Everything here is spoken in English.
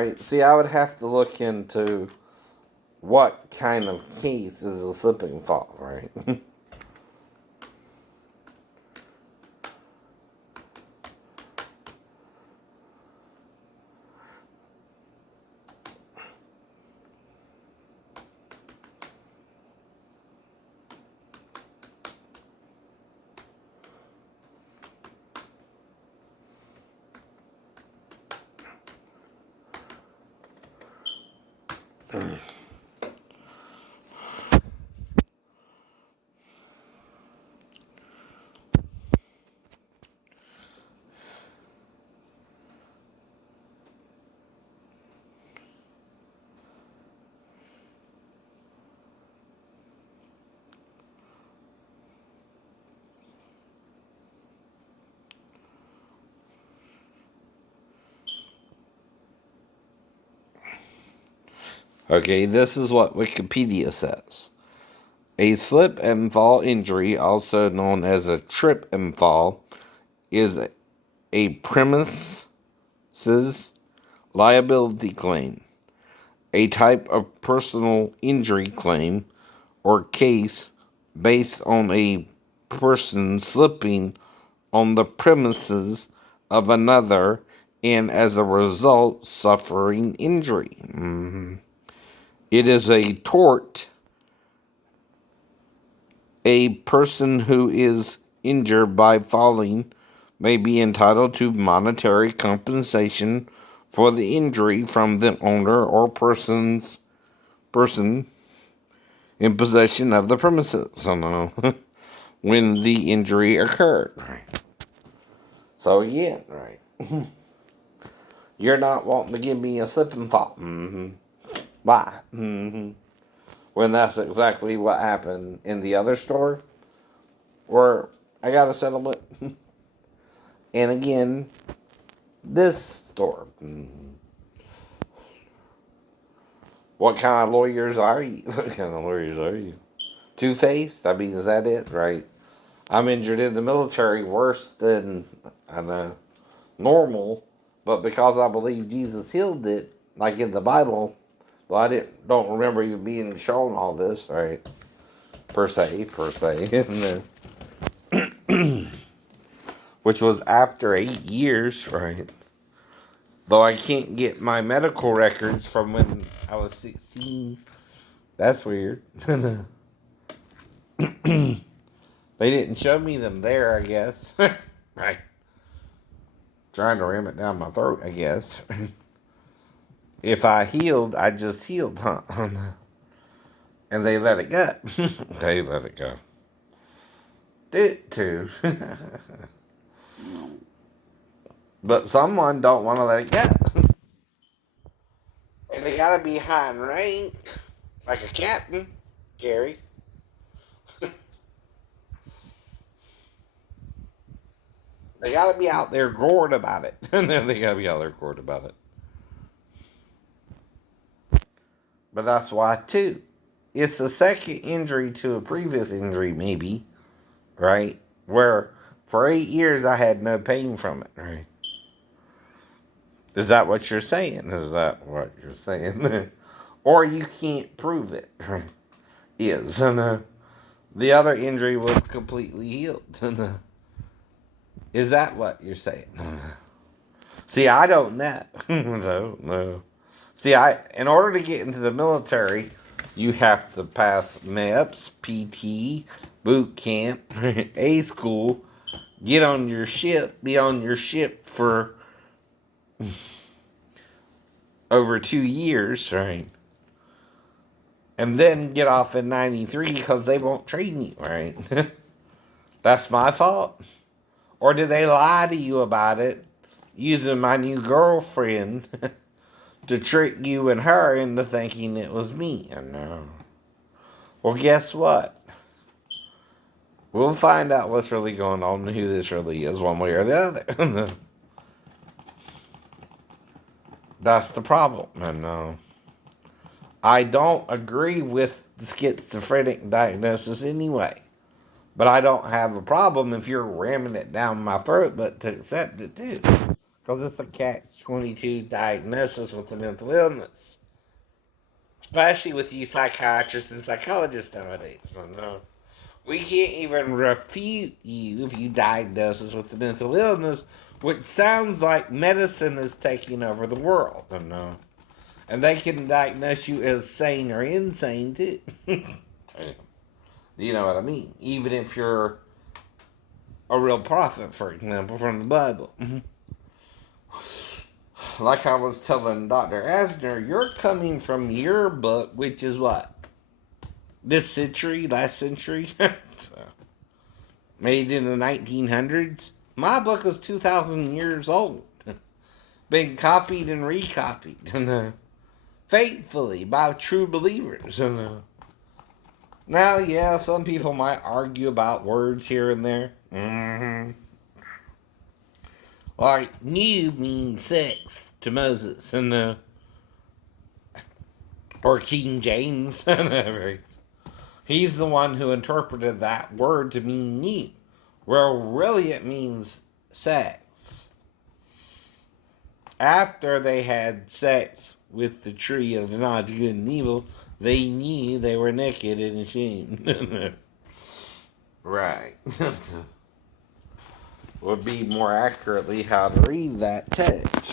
right? See, I would have to look into what kind of case is a slip and fall, right? Okay, this is what Wikipedia says. A slip and fall injury, also known as a trip and fall, is a premises liability claim, a type of personal injury claim or case based on a person slipping on the premises of another and as a result suffering injury. It is a tort. A person who is injured by falling may be entitled to monetary compensation for the injury from the owner or person in possession of the premises. So no, when the injury occurred. Right. So yeah, right. You're not wanting to give me a slip and fall. Why? When that's exactly what happened in the other store where I got a settlement. And again, this store. What kind of lawyers are you? What kind of lawyers are you? Two-faced? I mean, is that it? Right. I'm injured in the military worse than, I know, normal, but because I believe Jesus healed it, like in the Bible, well, don't remember even being shown all this, right? Per se. Which was after 8 years, right? Though I can't get my medical records from when I was 16. That's weird. They didn't show me them there, I guess. Right. Trying to ram it down my throat, I guess. If I healed, I just healed, huh? And they let it go. They let it go. Did too. But someone don't want to let it go. And they gotta be high in rank. Like a captain, Gary. They gotta be out there gored about it. They gotta be out there gored about it. But that's why, too. It's a second injury to a previous injury, maybe. Right? Where for 8 years I had no pain from it, right? Is that what you're saying? Is that what you're saying? Or you can't prove it, right? Is. The other injury was completely healed. Is that what you're saying? See, I don't know. No. See, in order to get into the military, you have to pass MEPS, PT, boot camp, A school, get on your ship, be on your ship for over 2 years, right? And then get off in 93 because they won't train you, right? That's my fault. Or did they lie to you about it using my new girlfriend to trick you and her into thinking it was me? I know. Well, guess what? We'll find out what's really going on and who this really is, one way or the other. That's the problem. And I don't agree with the schizophrenic diagnosis anyway. But I don't have a problem if you're ramming it down my throat, but to accept it too. Because Because it's a catch-22 diagnosis with a mental illness. Especially with you psychiatrists and psychologists nowadays. So no. We can't even refute you if you diagnose us with a mental illness, which sounds like medicine is taking over the world. No. And they can diagnose you as sane or insane too. You know what I mean? Even if you're a real prophet, for example, from the Bible. Like I was telling Dr. Asner, you're coming from your book, which is what? This century, last century? So, made in the 1900s? My book is 2,000 years old. Been copied and recopied. Faithfully by true believers. Now, yeah, some people might argue about words here and there. Like, new means sex to Moses, or King James. He's the one who interpreted that word to mean new, where really it means sex. After they had sex with the tree of the knowledge of good and evil, they knew they were naked and ashamed. Right. Would be more accurately how to read that text.